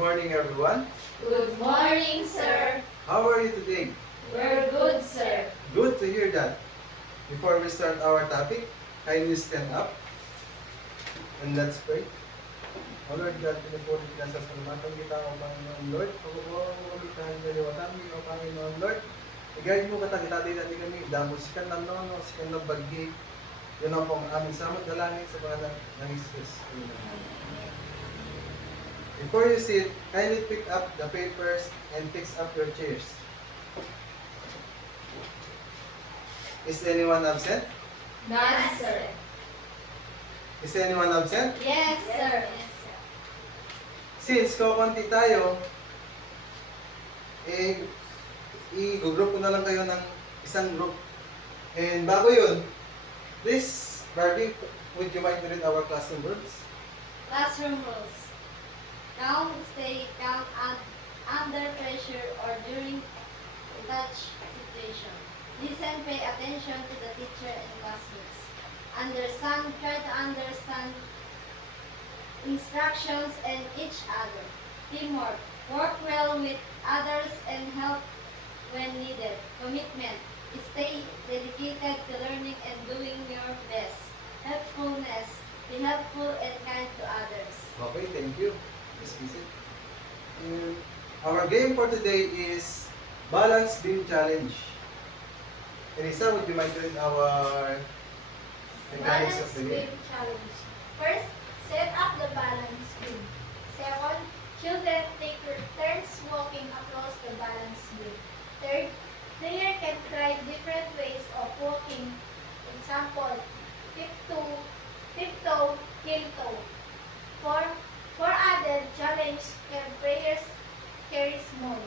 morning, everyone. Good morning, sir. How are you today? We're good, sir. Good to hear that. Before we start our topic, kindly stand up and let's pray. O Lord God, pinupuri kita sa salamatan kita, O Panginoon Lord. Pagkukulitan niliwatan mo, O Panginoon Lord. I-guide mo katagitatin natin kami. Damos sikan ng nono, sikan ng bagi. Yun ang pong aming samot dalangin sa pangalan ng Jesus. Amen. Before you sit, kindly pick up the papers and fix up your chairs. Is anyone absent? None, sir. Is anyone absent? Yes, sir. Since kukunti tayo, i-group ko na lang kayo ng isang group. And bago yun, please, Barbie, would you mind to read our classroom rules? Classroom rules. Count, stay, count under pressure or during touch situation. Listen, pay attention to the teacher and classmates. Understand, try to understand instructions and each other. Teamwork. Work well with others and help when needed. Commitment. Stay dedicated to learning and doing your best. Helpfulness. Be helpful and kind to others. Okay, thank you. Miss Visit. Our game for today is Balance Beam Challenge. Elisa, would you mind to read our mechanics of the game? Beam challenge. First, set up the balance beam. Second, children take turns walking across the balance beam. Third, player can try different ways of walking. Example, tiptoe, heel toe. For added challenge, can players carry small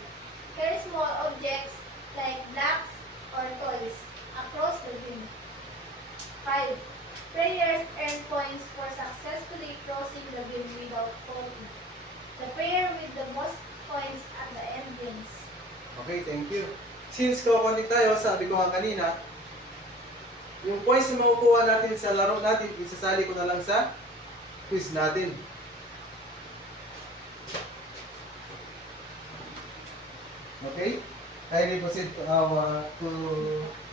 objects like blocks or toys across the beam. 5. Players earn points for successfully crossing the beam without falling. The player with the most points at the end wins. Okay, thank you. Since kukunti tayo, sabi ko nga kanina, yung points na makukuha natin sa laro natin, isasali ko na lang sa quiz natin. Okay? Kindly proceed to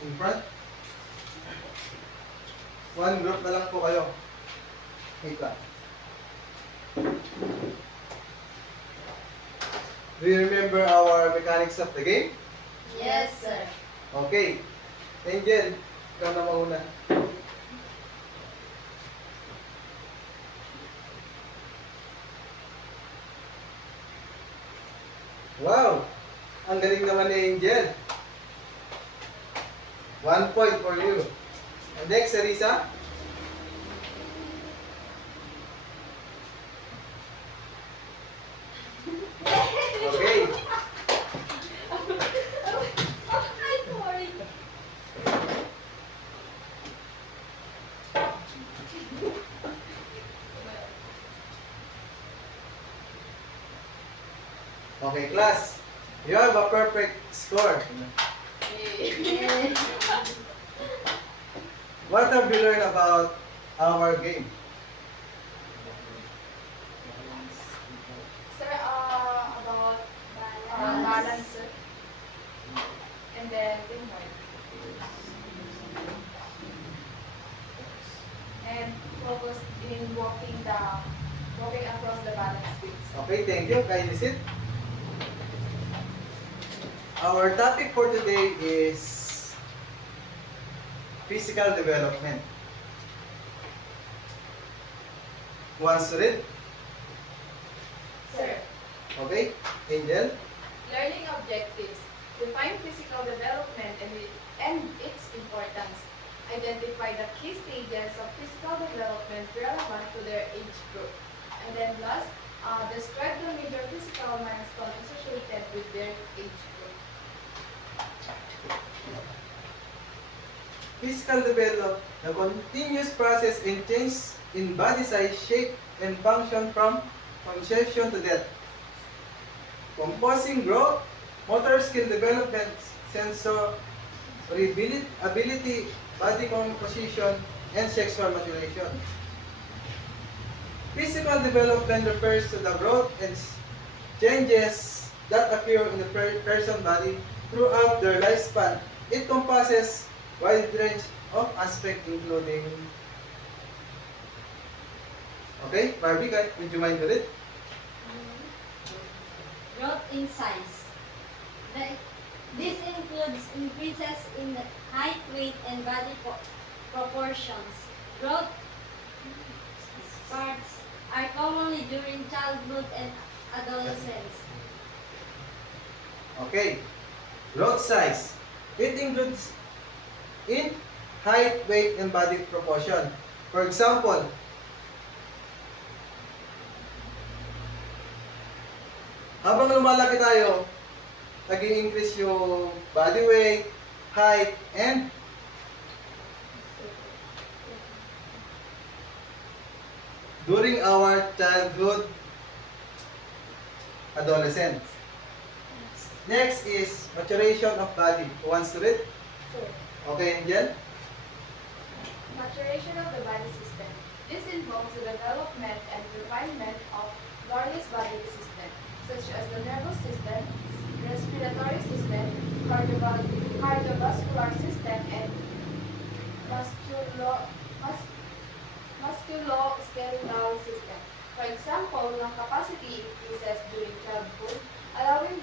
in front. One group na lang po kayo. Wait lang. Do you remember our mechanics of the game? Yes, sir. Okay. Angel, ikaw na mauna. Wow! Ang galing naman ni Angel. 1 point for you. And next, Sarisa. Okay. Okay, class. You have a perfect score. What have you learned about our game? Sir, about balance and then teamwork and focus in walking across the balance beams. Okay, thank you. Kindly sit. Our topic for today is physical development. Who wants to read? Sir, Okay, Angel. learning objectives. Define physical development and its importance. Identify the key stages of physical development relevant to their age group. And then last, describe the major physical milestones associated with their age group. Physical development, the continuous process in change in body size, shape, and function from conception to death. Composing growth, motor skill development, sensor ability, body composition, and sexual maturation. Physical development refers to the growth and changes that occur in the person body throughout their lifespan. It compasses wide range of aspects including. Okay, Barbie, would you mind to read? Growth in size. This includes increases in the height, weight, and body proportions. Growth spurts are commonly during childhood and adolescence. Okay. Growth size. It includes in height, weight, and body proportion. For example, habang lumalaki tayo, nag-i-increase yung body weight, height, and during our childhood, adolescence. Next is maturation of body. Who wants to read? Okay, Angel? Maturation of the body system. This involves the development and refinement of various bodily systems, such as the nervous system, respiratory system, cardiovascular system, and musculoskeletal system. For example, lung capacity increases during childhood, allowing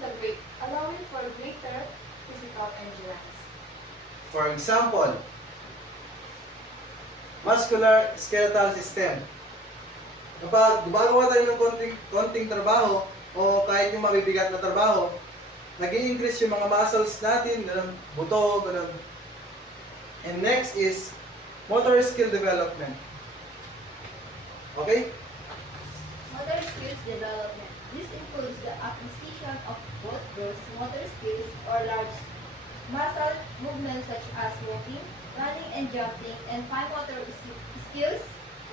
for greater physical endurance. For example, muscular skeletal system. Kapag gumagawa tayo ng konting trabaho o kahit yung mabibigat na trabaho, nag-i-increase yung mga muscles natin, ganun, buto, ganun. And next is motor skill development. Okay? Motor skills development. This includes the acquisition of both gross motor skills or large muscle movements such as walking, running, and jumping, and fine motor skills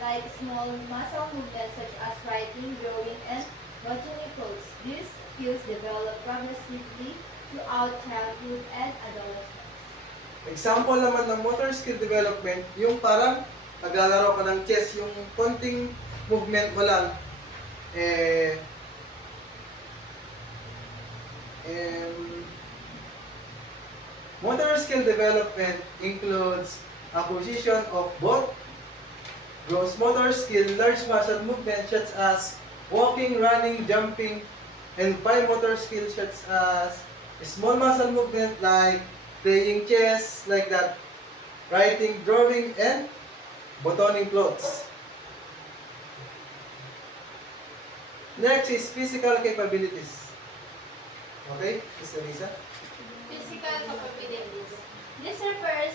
like small muscle movements such as writing, drawing, and watching clothes. These skills develop progressively throughout childhood and adolescence. Example naman ng motor skill development, yung parang naglalaro ka ng chess, yung konting movement mo lang, motor skill development includes acquisition of both gross motor skill, large muscle movement such as walking, running, jumping, and fine motor skills such as small muscle movement like playing chess, like that, writing, drawing, and buttoning clothes. Next is physical capabilities. Okay, Sister Lisa? Physical capabilities. This refers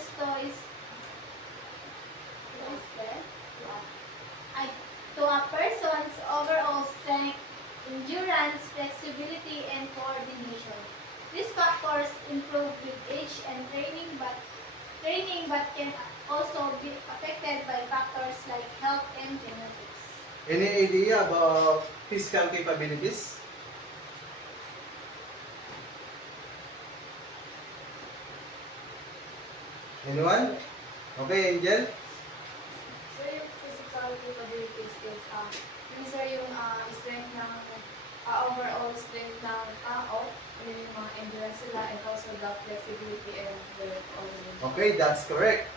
to a person's overall strength, endurance, flexibility, and coordination. These factors improve with age and training, but can also be affected by factors like health and genetics. Any idea about physical capabilities? Anyone? Okay, Angel? So yung physical capabilities is, these are yung strength ng, overall strength ng tao, yung mga endurance sila, and also the flexibility and the coordination. Okay, that's correct.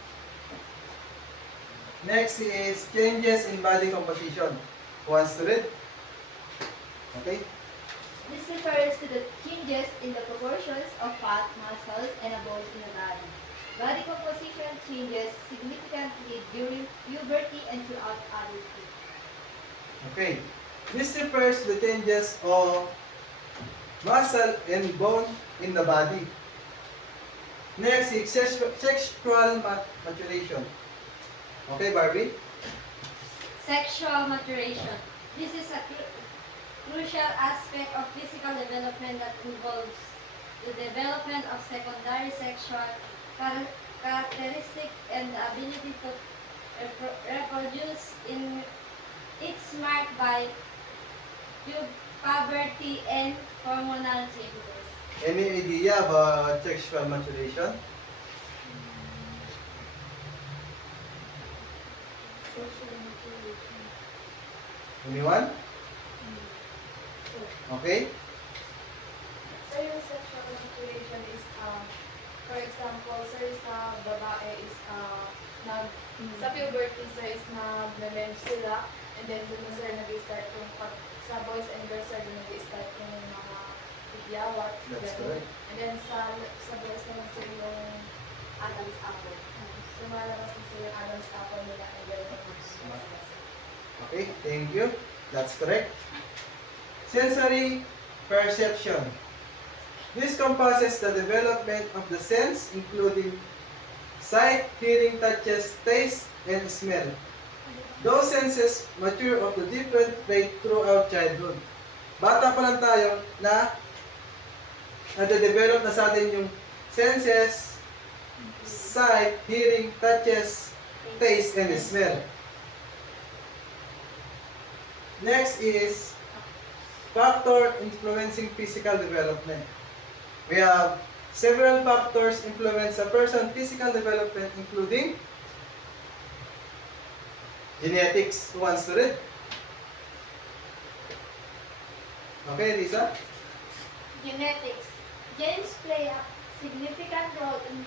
Next is changes in body composition. Who wants to read? Okay. This refers to the changes in the proportions of fat, muscles, and bones in the body. Body composition changes significantly during puberty and throughout adulthood. Okay. This refers to the changes of muscle and bone in the body. Next is sexual maturation. Okay, Barbie? Sexual maturation. This is a crucial aspect of physical development that involves the development of secondary sexual characteristics and the ability to reproduce. It's marked by puberty and hormonal changes. Any idea about sexual maturation? Anyone? Okay. sexual maturation is, for example, sir, sa babae is, sa puberty, sir, is nag-mens sila, and then dun na, sir, nag-start yung sa boys and girls, sir, dun nag-start yung mga igyawat. That's ganun. correct. And then sa boys naman, sir, yung Adam's apple. So, malabas na sir yung Adam's apple nila, and then Okay, thank you. That's correct. Sensory perception. This compasses the development of the sense, including sight, hearing, touches, taste, and smell. Those senses mature of the different rate throughout childhood. Bata pa lang tayo na nade-develop na sa atin yung senses, sight, hearing, touches, taste, and smell. Next is factor influencing physical development. We have several factors influence a person's physical development, including genetics. Who wants to read? Okay, Lisa? Genetics. Genes play a significant role in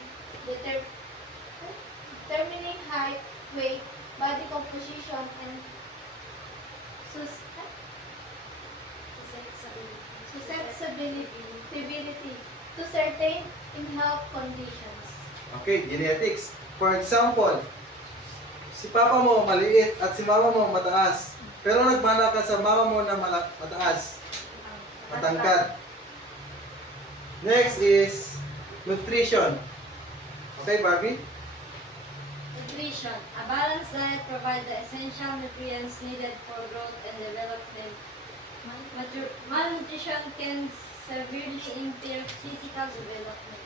determining height, weight, body composition, and susceptibility to certain health conditions. Okay, genetics. For example, si papa mo maliit at si mama mo mataas. Pero nagmana ka sa mama mo na mataas. Matangkad. Next is nutrition. Okay, Barbie? Nutrition. A balanced diet provides the essential nutrients needed for growth and development. Malnutrition can severely impair physical development.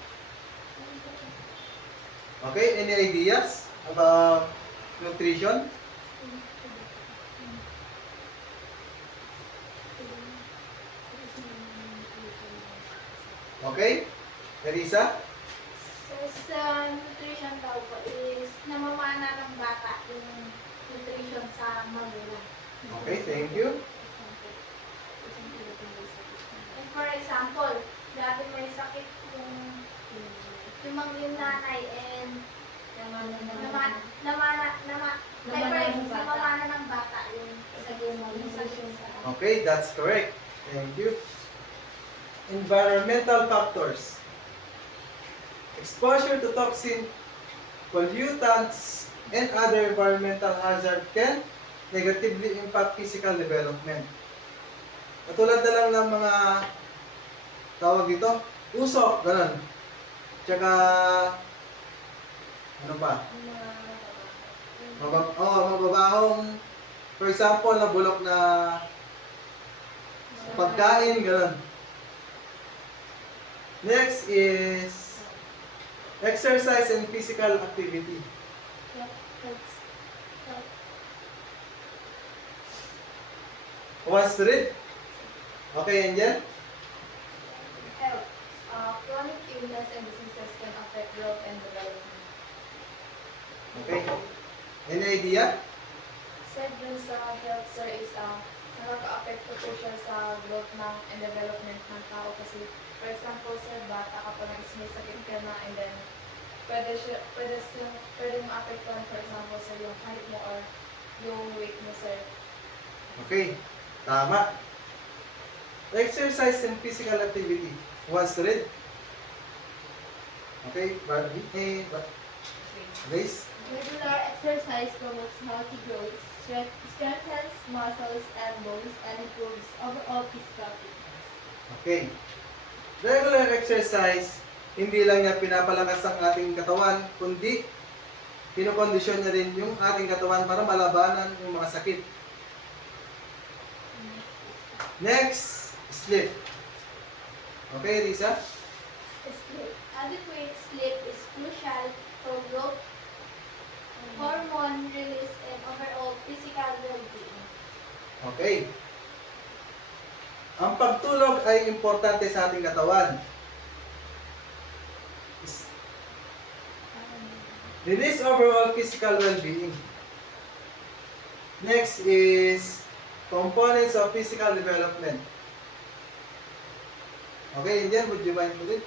Okay, any ideas about nutrition? Okay? Elisa? So, sa nutrition daw po is namamana ng bata yung nutrition sa magulang. Okay, thank you. And for example, dati may sakit yung nanay and namana ng bata yung nutrition sa Okay, that's correct. Thank you. Environmental factors. Exposure to toxin, pollutants, and other environmental hazard can negatively impact physical development. Katulad na lang ng mga tawag dito, usok, ganun. Tsaka, ano pa? Mababahong, for example, nabulok na pagkain, ganun. Next is exercise and physical activity. Who wants to read? Okay, Angel? health. Chronic illness and diseases can affect growth and development. Okay. Any idea? Sir, dun sa health, sir, is nakaka-apekto po siya sa growth and development ng tao kasi, for example, sir, bata ka pa nang may sakit ka na, and then pwede ma-apektuhan, for example, sir, yung height mo or yung weight mo, sir. Okay. Tama. Exercise and physical activity. Who wants to read? Okay, Barbie. Grace? Regular exercise promotes healthy growth, strengthens muscles and bones, and improves overall physical fitness. Okay. Regular exercise, hindi lang niya pinapalakas ang ating katawan, kundi kinokondisyon niya rin yung ating katawan para malabanan yung mga sakit. Next, sleep. Okay, Lisa? sleep. Adequate sleep is crucial for growth, hormone release, and overall physical well-being. Okay. Ang pagtulog ay importante sa ating katawan. Release overall physical well-being. Next is components of physical development. Okay, Indian, would you mind ulit?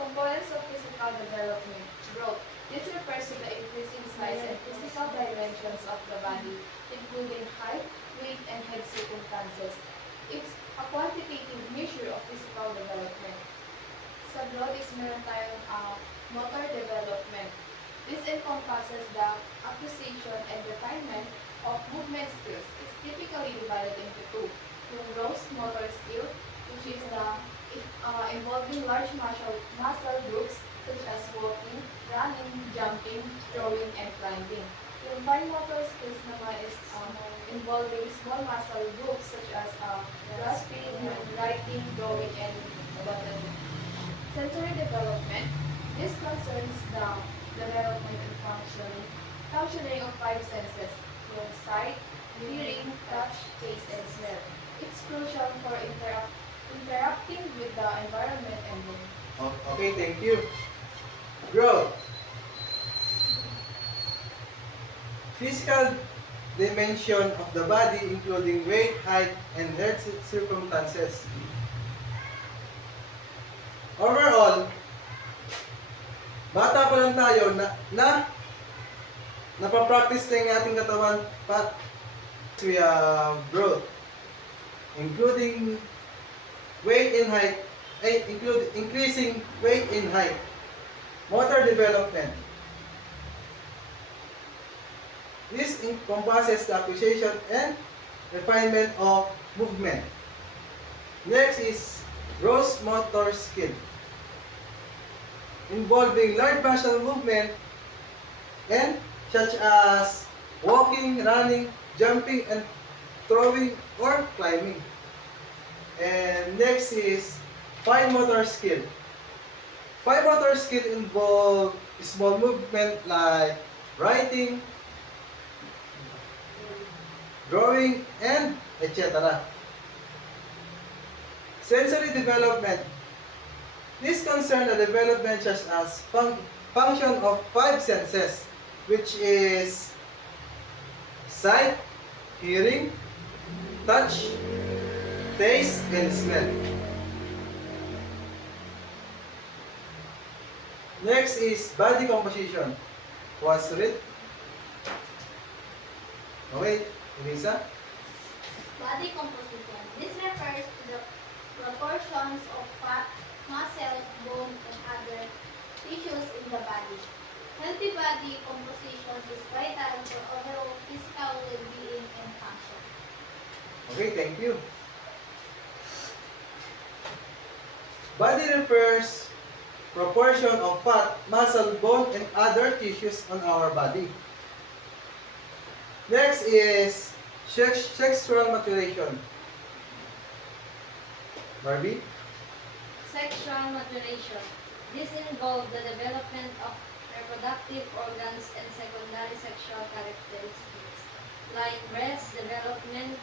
Components of physical development. Growth. This refers to the increasing size and physical dimensions of the body, including height, weight, and head circumference. It's a quantitative measure of physical development. Sa growth is meron tayong motor development. This encompasses the acquisition and refinement of movement skills. It's typically divided into two. Yung gross motor skill, which is the involving large muscle groups such as walking, running, jumping, throwing, and climbing. Yung fine motor skills naman is involving small muscle groups such as grasping, writing, drawing, and botany. Sensory development. This concerns the development and functioning of five senses, yung sight, hearing, touch, taste, and smell. It's crucial for interacting with the environment and mood. Okay, thank you. Growth. Physical dimension of the body including weight, height, and head circumstances. Overall, bata pa lang tayo na napapractice na yung ating katawan pa we have growth, including weight and height, increasing weight and height, motor development. This encompasses the acquisition and refinement of movement. Next is gross motor skill, involving large muscle movement and such as walking, running, jumping, and throwing or climbing. And next is fine motor skill. Fine motor skill involve small movement like writing, drawing, and etc. Sensory development. This concerns the development such as function of five senses, which is sight, hearing, touch, taste, and smell. Next is body composition. What's it? Okay, Elisa? Body composition. This refers to the proportions of fat, muscle, bone, and other tissues in the body. Healthy body composition is vital for overall physical well-being and function. Okay, thank you. Body refers proportion of fat, muscle, bone, and other tissues on our body. Next is sexual maturation. Barbie? Sexual maturation. This involves the development of reproductive organs and secondary sexual characteristics, like breast development,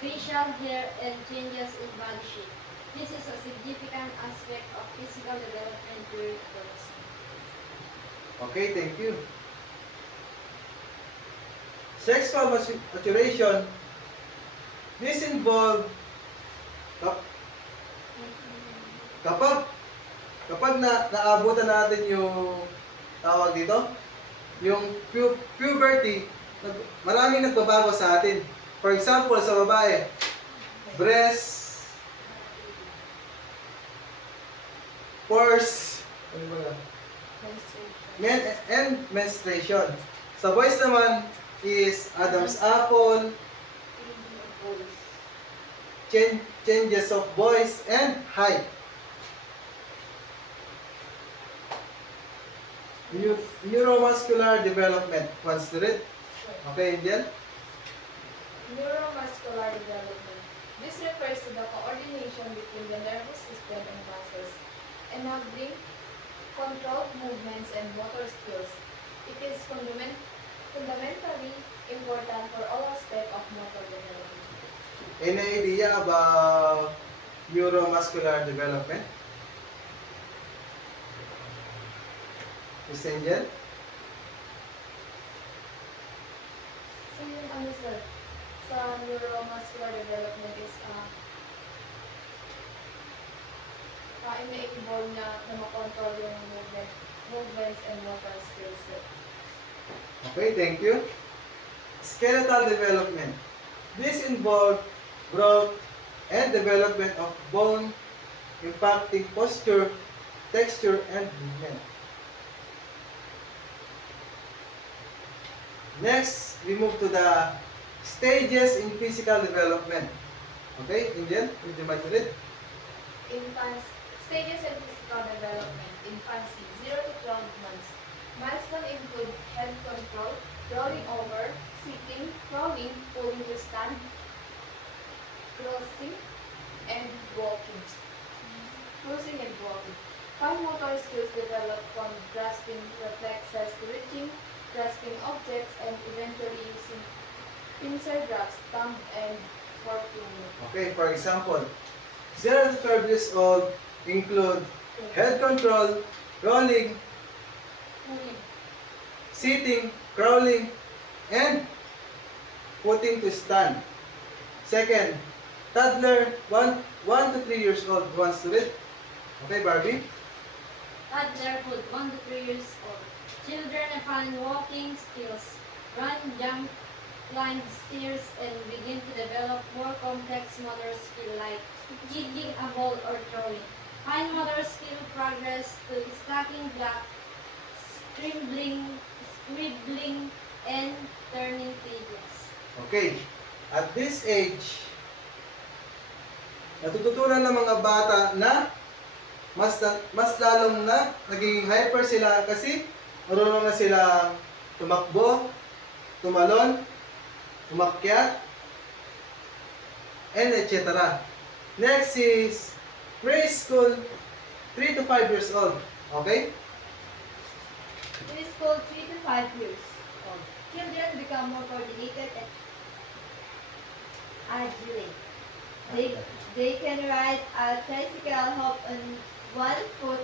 facial hair, and changes in body shape. This is a significant aspect of physical development during adolescence. Okay, thank you. Sexual maturation. This involves kapag naabutan natin yung tawag dito, yung puberty, maraming nagbabago sa atin. For example, sa babae, breast, pores, and menstruation. Sa boys naman is Adam's apple, changes of voice, and height. Neuromuscular development. Once to read. Okay, Indian? Neuromuscular development. This refers to the coordination between the nervous system and muscles, enabling controlled movements and motor skills. It is fundamentally important for all aspects of motor development. Any idea about neuromuscular development? Miss Angel? So yung sir, sa neuromuscular development is enable niya na makontrol yung movements and motor skills. Okay, thank you. Skeletal development. This involves growth and development of bone, impacting posture, texture, and movement. Next, we move to the stages in physical development. Okay, Indian, would you mind to read? Infants, stages of physical development, infancy, 0 to 12 months. Milestones include head control, rolling over, sitting, crawling, pulling to stand, crossing, and walking. Cruising and walking. Fine motor skills develop from grasping reflexes to reaching, grasping objects, and eventually using pincer grabs, thumb, and forefinger. Okay, for example, 0 to 12 years old include head control, rolling, sitting, crawling, and putting to stand. Second, toddler, 1 to 3 years old wants to read. Okay, Barbie? Toddlerhood, 1 to 3 years old. Children find walking skills, run, jump, climb stairs, and begin to develop more complex motor skill like jigging a ball or throwing. Fine motor skill progress to stacking blocks, scribbling, and turning pages. Okay, at this age, natututunan ng mga bata na mas lalong na nagiging hyper sila kasi marunong na sila tumakbo, tumalon, umakyat, and etc. Next is preschool, 3 to 5 years old. Okay? Preschool 3 to 5 years old. Children become more coordinated and agile. They can ride a tricycle, hop on one foot,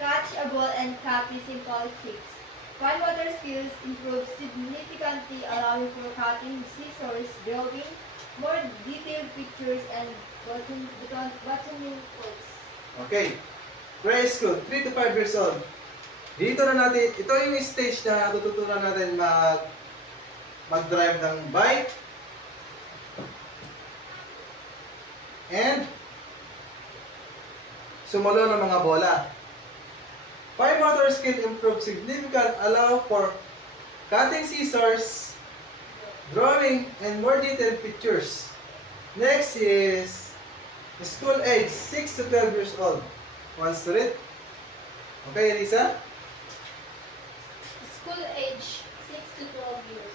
catch a ball, and copy simple tricks. Fine motor skills improve significantly, allowing for cutting, scissors, drawing, more detailed pictures, and buttoning codes. Okay. Preschool, 3 to 5 years old. Dito na natin, ito yung stage na natututunan natin mag-drive ng bike and sumalo ng mga bola. Fine motor skill improve significant, allow for cutting scissors, drawing, and more detailed pictures. Next is school age, 6 to 12 years old. Wants to read? Okay, Elisa? School age 6 to 12 years.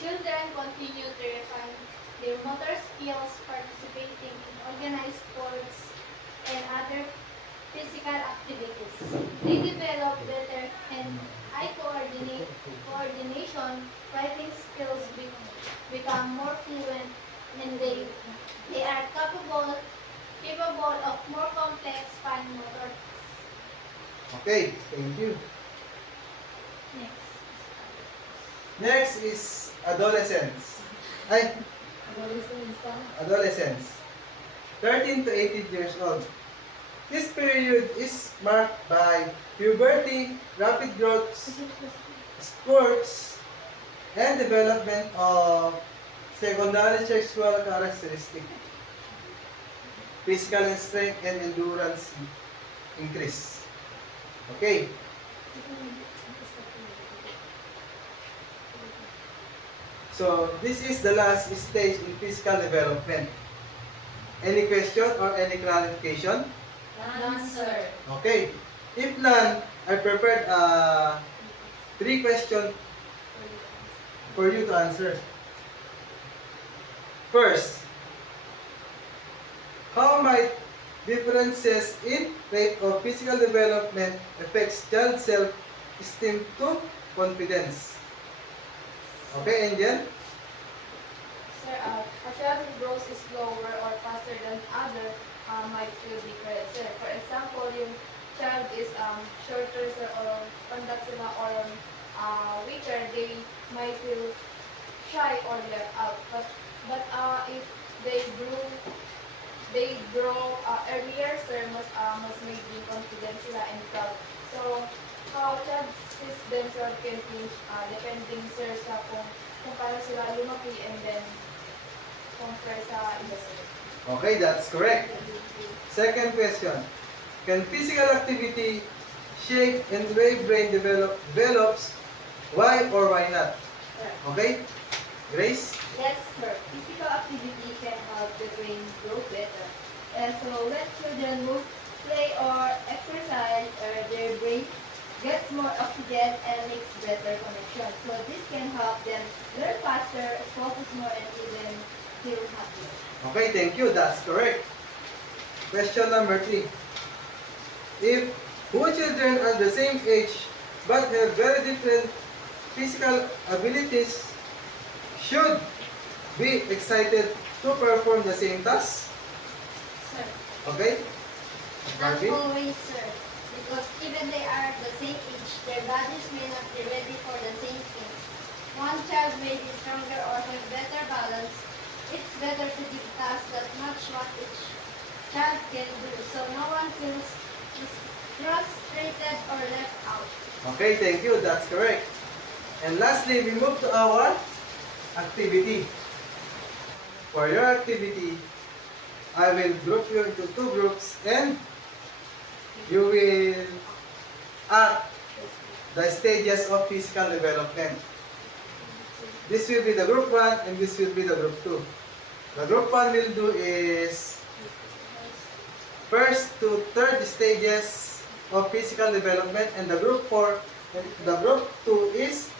Children continue to refine their motor skills, participating in organized sports and other physical activities. They develop better hand-eye coordination, writing skills become more fluent, and they are capable of more complex fine motor. Okay, thank you. Next. Next is adolescence. Ay, adolescence. 13 to 18 years old. This period is marked by puberty, rapid growth, sports, and development of secondary sexual characteristics. Physical strength and endurance increase. Okay. So, this is the last stage in physical development. Any question or any clarification? None, sir. Okay. If none, I prepared 3 questions for you to answer. First, how might differences in rate of physical development affects child self-esteem to confidence? Okay, Angel? Sir, a child who grows slower or faster than other might feel different. Sir, for example, yung child is shorter sir, or pandat sila or weaker, they might feel shy or left out. But if they grew they grow earlier, sir, mas magiging confident sila and proud. So, how child sees themselves can change depending, sir, sa kung paano sila lumaki and then compare sa iba, sir. Okay, that's correct. Second question. Can physical activity shape and way brain develops? Why or why not? Okay? Grace? Yes, sir. Physical activity can help the brain grow better. And so when children move, play, or exercise, their brain gets more oxygen and makes better connection. So this can help them learn faster, focus more, and even feel happier. Okay, thank you. That's correct. Question number 3. If two children are the same age but have very different physical abilities, should be excited to perform the same task? Sir. Okay? Not Barbie? always, sir. Because even they are the same age, their bodies may not be ready for the same things. One child may be stronger or have better balance. It's better to give tasks that match what each child can do, so no one feels frustrated or left out. Okay, thank you. That's correct. And lastly, we move to our activity. For your activity, I will group you into 2 groups and you will act the stages of physical development. This will be the group 1 and this will be the group 2. The group 1 will do is first to third stages of physical development, and the group 2 is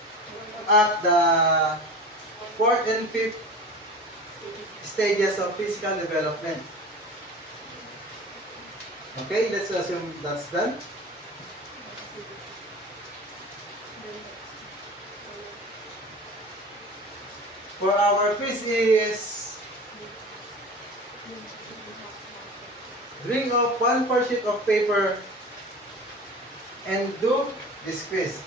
at the fourth and fifth stages of physical development. Okay, let's assume that's done. For our quiz is bring up 1 sheet of paper and do this quiz.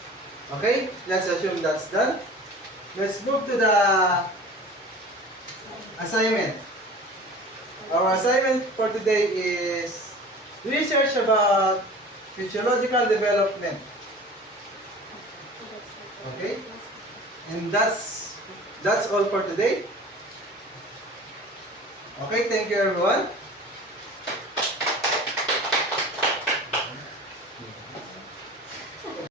Okay, let's assume that's done. Let's move to the assignment. Our assignment for today is research about physiological development. Okay, and that's all for today. Okay, thank you everyone.